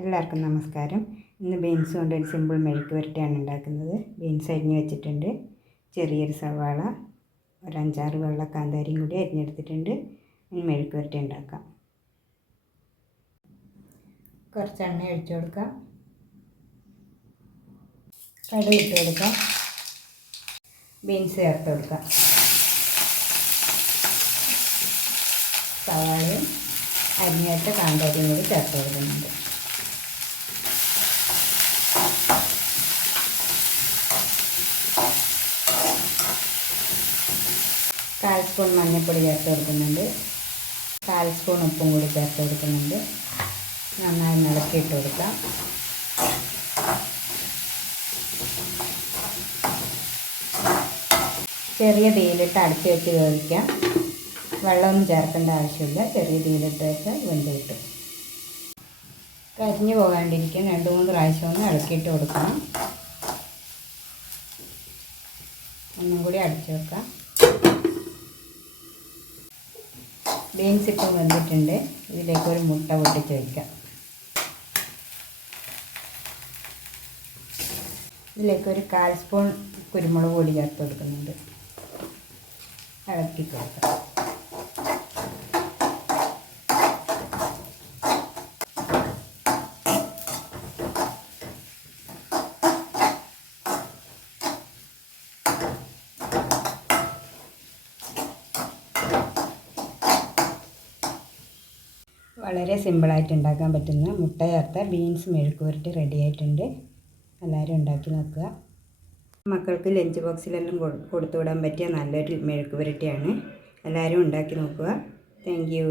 എല്ലാവർക്കും നമസ്കാരം. ഇന്ന് ബീൻസ് കൊണ്ട് ഒരു സിമ്പിൾ മെഴുക്ക് പുരട്ടിയാണ് ഉണ്ടാക്കുന്നത്. ബീൻസ് അരിഞ്ഞ് വെച്ചിട്ടുണ്ട്. ചെറിയൊരു സവാള, ഒരു 5-6 വെള്ള കാന്താരിയും കൂടി അരിഞ്ഞെടുത്തിട്ടുണ്ട്. ഇനി മെഴുക്ക് പുരട്ടി ഉണ്ടാക്കാം. കുറച്ച് എണ്ണ ഒഴിച്ചു കൊടുക്കാം. കടുക് ഇട്ട് കൊടുക്കാം. ബീൻസ് ചേർത്ത് കൊടുക്കാം. സവാളയും അരിഞ്ഞിട്ട് കാന്താരിയും കൂടി ചേർത്ത് കൊടുക്കുന്നുണ്ട്. കാൽ സ്പൂൺ മഞ്ഞൾപ്പൊടി ചേർത്ത് കൊടുക്കുന്നുണ്ട്. കാൽ സ്പൂൺ ഉപ്പും കൂടി ചേർത്ത് കൊടുക്കുന്നുണ്ട്. നന്നായി ഇളക്കിയിട്ട് കൊടുക്കാം. ചെറിയ തീയിലിട്ട് അടച്ച് വെച്ച് വേവിക്കാം. വെള്ളമൊന്നും ചേർക്കേണ്ട ആവശ്യമില്ല. ചെറിയ തീയിലിട്ട് വെച്ചാൽ വെന്ത് കിട്ടും. കരിഞ്ഞു പോകാണ്ടിരിക്കാൻ 2-3 പ്രാവശ്യം ഒന്ന് ഇളക്കിയിട്ട് കൊടുക്കണം. ഒന്നും കൂടി അടച്ചു വെക്കാം. ബീൻസ് ഇപ്പം വെന്തിട്ടുണ്ട്. ഇതിലേക്ക് ഒരു മുട്ട പൊട്ടിച്ച് വയ്ക്കാം. ഇതിലേക്ക് ഒരു 1/4 സ്പൂൺ കുരുമുളക് പൊടി ചേർത്ത് കൊടുക്കുന്നുണ്ട്. ഇളക്കി കൊടുക്കാം. വളരെ സിമ്പിളായിട്ട് ഉണ്ടാക്കാൻ പറ്റുന്ന മുട്ട ചേർത്ത ബീൻസ് മെഴുക്ക് പുരട്ടി റെഡി ആയിട്ടുണ്ട്. എല്ലാവരും ഉണ്ടാക്കി നോക്കുക. മക്കൾക്ക് ലഞ്ച് ബോക്സിലെല്ലാം കൊടുത്തു വിടാൻ പറ്റിയ നല്ലൊരു മെഴുക്ക് പുരട്ടിയാണ്. എല്ലാവരും ഉണ്ടാക്കി നോക്കുക. Thank you.